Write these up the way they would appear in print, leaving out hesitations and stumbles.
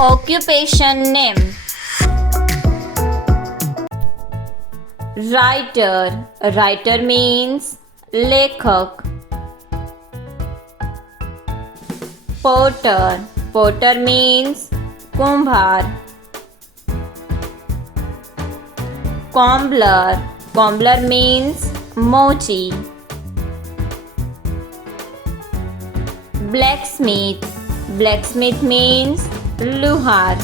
Occupation name. Writer. Writer means लेखक. Potter. Potter means कुम्हार. Cobbler. Cobbler means मोची. Blacksmith. Blacksmith means luhar.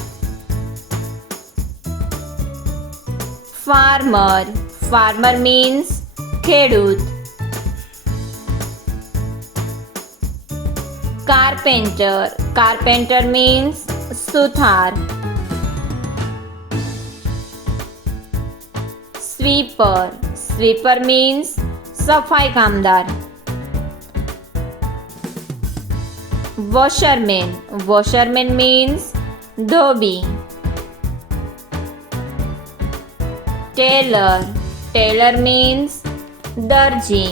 Farmer. Farmer means ખેડૂત. Carpenter. Carpenter means સુથાર. Sweeper. Sweeper means સફાઈ કામદાર. Washerman. Washerman means ધોબી. Tailor. Tailor means દરજી.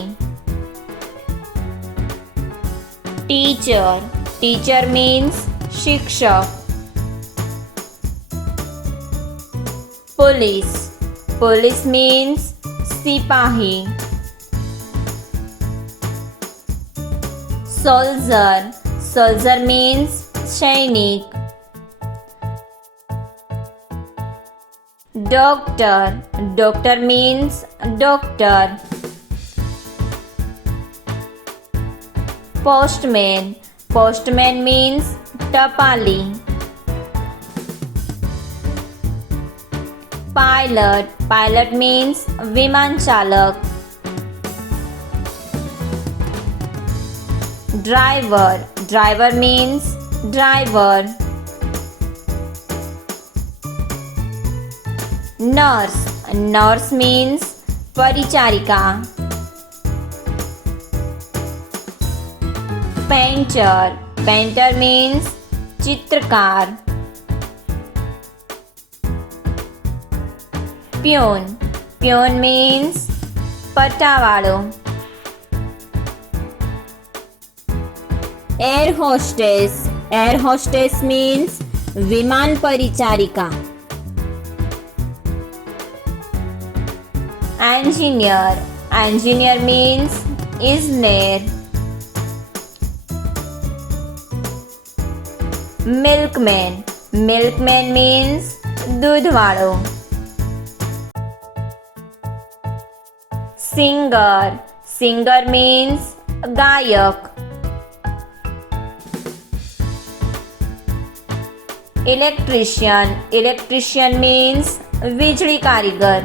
Teacher. Teacher means શિક્ષક. Police. Police means સિપાહી. Soldier. Soldier means સૈનિક. Doctor. Doctor means doctor. Postman. Postman means ટપાલી. Pilot. Pilot means વિમાન ચાલક. Driver. Driver means driver. Nurse. Nurse means પરિચારિકા. Painter. Painter means ચિત્રકાર. Peon. Peon means પટાવાળો. Air hostess. Air hostess means વિમાન પરિચારિકા. Engineer. Engineer means engineer. Milkman. Milkman means દૂધવાળો. Singer. Singer means ગાયક. Electrician. Electrician means વીજળી કારીગર.